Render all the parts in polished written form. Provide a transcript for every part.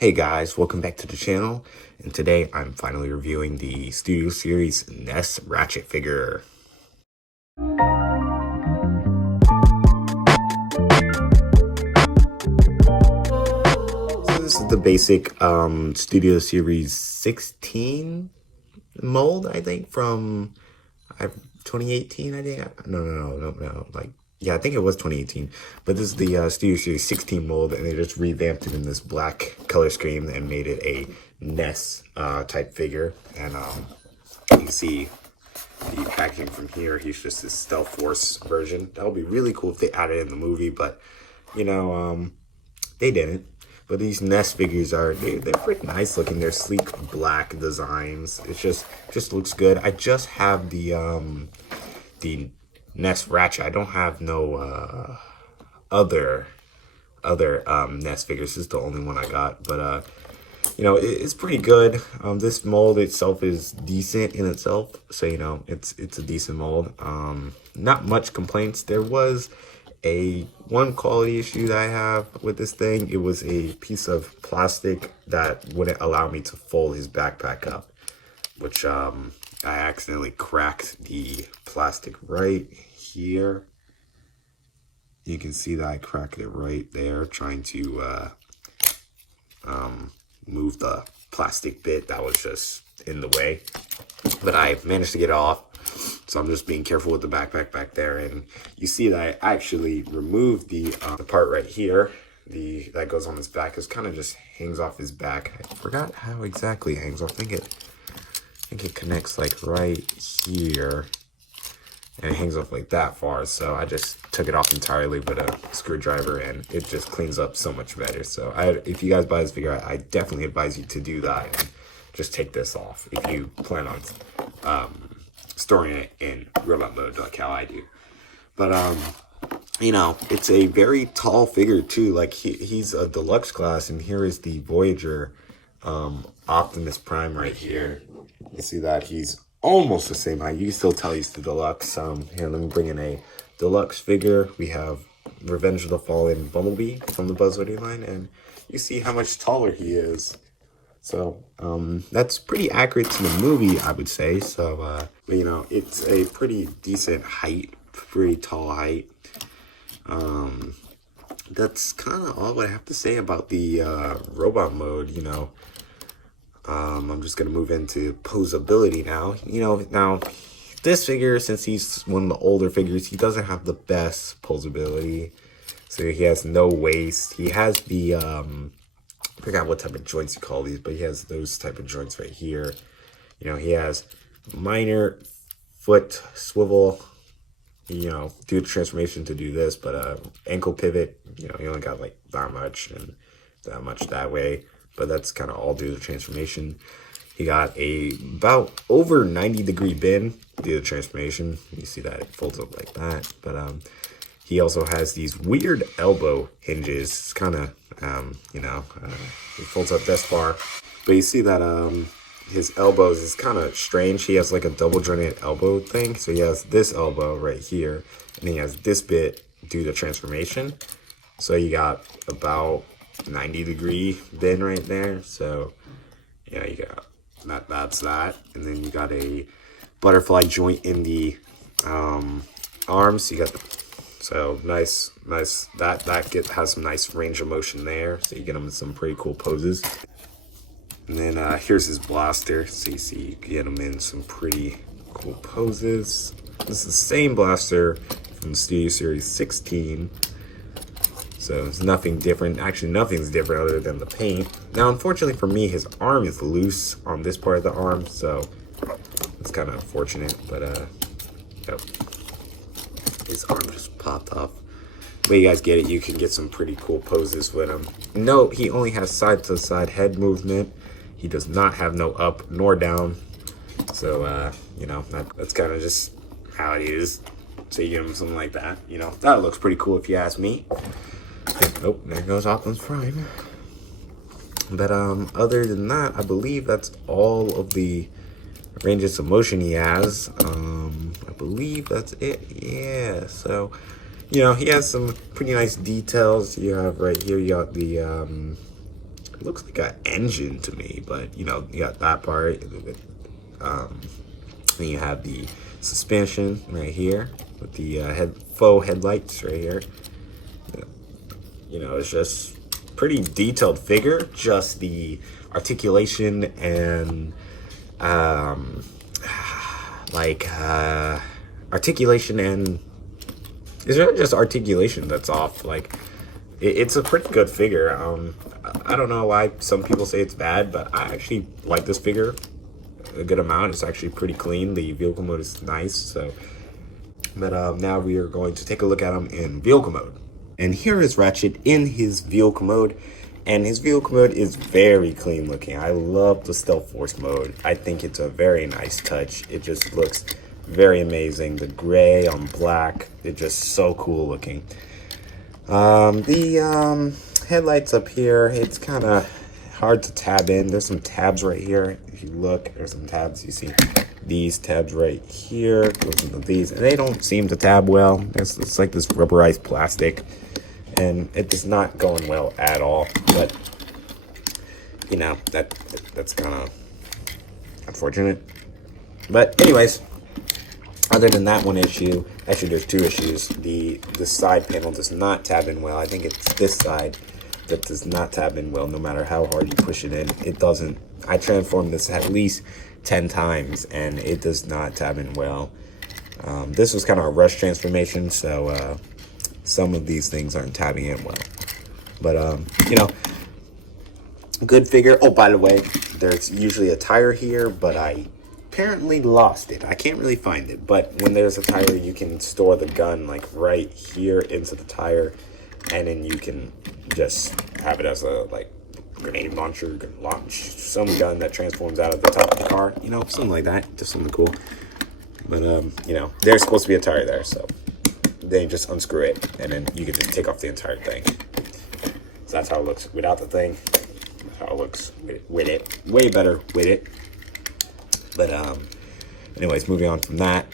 Hey guys, welcome back to the channel, and today I'm finally reviewing the Studio Series Nest Ratchet figure. So this is the basic Studio Series 16 mold, I think, from 2018, I think. No. Yeah, I think it was 2018. But this is the Studio Series 16 mold, and they just revamped it in this black color scheme and made it a Nest type figure. And you can see the packaging from here. He's just this Stealth Force version. That would be really cool if they added it in the movie, but they didn't. But these Nest figures they're pretty nice looking. They're sleek black designs. It's just looks good. I just have the Nest Ratchet. I don't have no other Nest figures. This is the only one I got, but it's pretty good. This mold itself is decent in itself, so it's a decent mold. Not much complaints. There was one quality issue that I have with this thing. It was a piece of plastic that wouldn't allow me to fold his backpack up, which I accidentally cracked the plastic right here. You can see that I cracked it right there trying to move the plastic bit that was just in the way, but I managed to get it off. So I'm just being careful with the backpack back there, and you see that I actually removed the part right here, that goes on his back. It kind of just hangs off his back. I forgot how exactly it hangs off. I think it connects like right here, and it hangs off like that far. So I just took it off entirely with a screwdriver, and it just cleans up so much better. So if you guys buy this figure, I definitely advise you to do that and just take this off if you plan on storing it in robot mode like how I do. But it's a very tall figure too. Like he's a deluxe class, and here is the Voyager Optimus Prime right here. You see that he's almost the same height. You can still tell he's the deluxe. Here, let me bring in a deluxe figure. We have Revenge of the Fallen Bumblebee from the Buzzworthy line, and you see how much taller he is. So that's pretty accurate to the movie, I would say. So but it's a pretty decent height, pretty tall height. That's kind of all I have to say about the robot mode. I'm just gonna move into posability now. Now this figure, since he's one of the older figures, he doesn't have the best posability. So he has no waist. He has the I forgot what type of joints you call these, but he has those type of joints right here. He has minor foot swivel, do the transformation to do this, but ankle pivot, he only got like that much and that much that way, but that's kind of all due to the transformation. He got about over 90-degree bend due to the transformation. You see that it folds up like that, but he also has these weird elbow hinges. It's kind of, it folds up this far. But you see that his elbows is kind of strange. He has like a double jointed elbow thing. So he has this elbow right here, and he has this bit due to transformation. So you got about 90-degree bend right there. So yeah, you got that's that. And then you got a butterfly joint in the arms. You got so nice. That has some nice range of motion there. So you get him in some pretty cool poses. And then here's his blaster. So you see you get him in some pretty cool poses. This is the same blaster from the Studio Series 16. So it's nothing different. Actually, nothing's different other than the paint. Now, unfortunately for me, his arm is loose on this part of the arm. So it's kind of unfortunate. But his arm just popped off. But you guys get it. You can get some pretty cool poses with him. Note, he only has side-to-side head movement. He does not have no up nor down. So, that's kind of just how it is. So you give him something like that. That looks pretty cool if you ask me. Oh, there goes Optimus Prime. But other than that, I believe that's all of the ranges of motion he has. I believe that's it. Yeah, so he has some pretty nice details. You have right here, you got the It looks like an engine to me, but you know, you got that part. Then you have the suspension right here with the faux headlights right here. You know, it's just pretty detailed figure. Just the articulation and articulation and it's really just articulation that's off. Like it's a pretty good figure. I don't know why some people say it's bad, but I actually like this figure a good amount. It's actually pretty clean. The vehicle mode is nice. So, but now we are going to take a look at him in vehicle mode. And here is Ratchet in his vehicle mode. And his vehicle mode is very clean looking. I love the Stealth Force mode. I think it's a very nice touch. It just looks very amazing. The gray on black, it's just so cool looking. The headlights up here, it's kind of hard to tab in. There's some tabs right here. If you look, there's some tabs. You see these tabs right here. Goes into these, and they don't seem to tab well. It's like this rubberized plastic, and it is not going well at all. But you know that's kind of unfortunate. But anyways, other than that one issue, actually there's two issues. The side panel does not tab in well. I think it's this side that does not tab in well, no matter how hard you push it in. It doesn't. I transformed this at least 10 times, and it does not tab in well. This was kind of a rush transformation, so some of these things aren't tabbing in well. But, you know, good figure. Oh, by the way, there's usually a tire here, but I apparently lost it. I can't really find it, but when there's a tire, you can store the gun, like, right here into the tire, and then you can just have it as a like grenade launcher. You can launch some gun that transforms out of the top of the car, you know, something like that, just something cool. But you know, there's supposed to be a tire there, so they just unscrew it and then you can just take off the entire thing. So that's how it looks without the thing. That's how it looks with it. Way better with it. But anyways, moving on from that,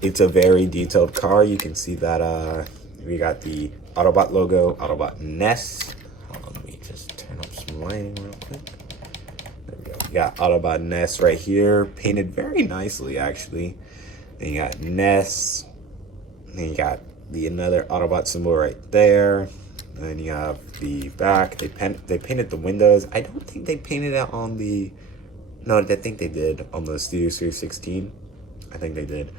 it's a very detailed car. You can see that we got the Autobot logo, Autobot Nest. Hold on, let me just turn up some lighting real quick. There we go. You got Autobot Nest right here, painted very nicely, actually. Then you got Nest. Then you got another Autobot symbol right there. And then you have the back. They painted the windows. I don't think they painted it on the... No, I think they did on the Studio Series 16. I think they did.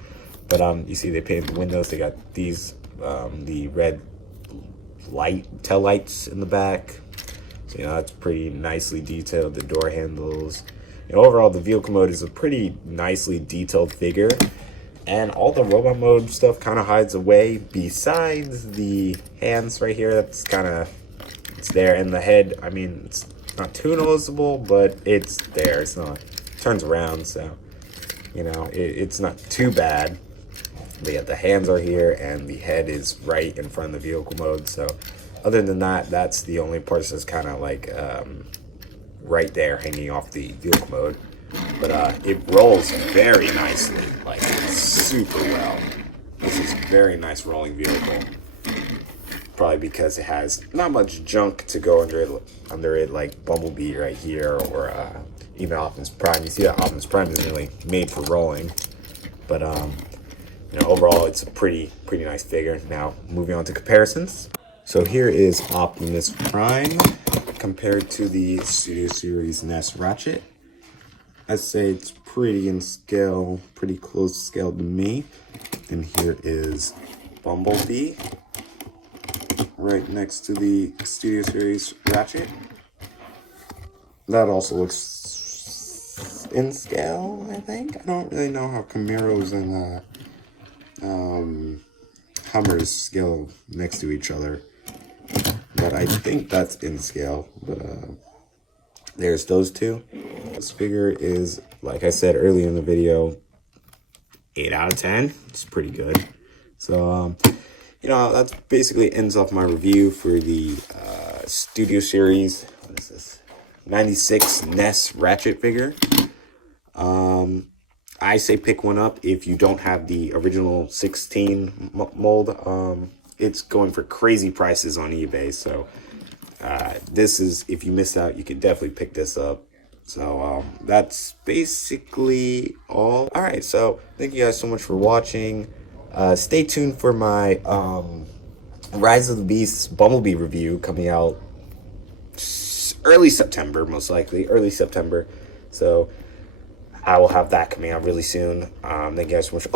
But you see they painted the windows. They got these, the red tail lights in the back, so you know that's pretty nicely detailed. The door handles, you know, overall the vehicle mode is a pretty nicely detailed figure, and all the robot mode stuff kind of hides away besides the hands right here. That's kind of, it's there, and the head, I mean, it's not too noticeable, but it's there. It's not, it turns around, so you know it's not too bad. But yeah, the hands are here and the head is right in front of the vehicle mode. So other than that, that's the only parts that's kind of like right there hanging off the vehicle mode. But it rolls very nicely, like super well. This is a very nice rolling vehicle. Probably because it has not much junk to go under it like Bumblebee right here, or even Optimus Prime. You see that Optimus Prime is really made for rolling. But you know, overall, it's a pretty nice figure. Now, moving on to comparisons. So here is Optimus Prime compared to the Studio Series Nest Ratchet. I'd say it's pretty in scale, pretty close scale to me. And here is Bumblebee, right next to the Studio Series Ratchet. That also looks in scale, I think. I don't really know how Camaros and Hummers scale next to each other, but I think that's in scale. But there's those two. This figure is, like I said earlier in the video, 8 out of 10. It's pretty good. So you know, that basically ends off my review for the Studio Series, what is this, 96 Nest Ratchet figure. I say pick one up if you don't have the original 16 mold. It's going for crazy prices on eBay, so This is, if you missed out, you can definitely pick this up. So that's basically all. All right, so thank you guys so much for watching. Stay tuned for my Rise of the Beasts Bumblebee review coming out early September, most likely early September. So I will have that coming out really soon. Thank you guys so much.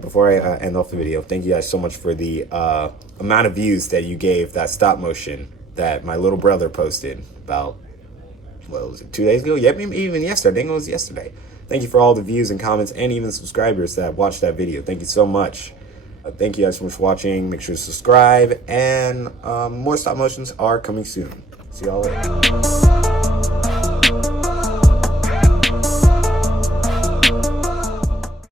Before I end off the video, thank you guys so much for the amount of views that you gave that stop motion that my little brother posted about, what was it, 2 days ago? Yeah, maybe even yesterday. I think it was yesterday. Thank you for all the views and comments and even subscribers that watched that video. Thank you so much. Thank you guys so much for watching. Make sure to subscribe, and more stop motions are coming soon. See y'all later.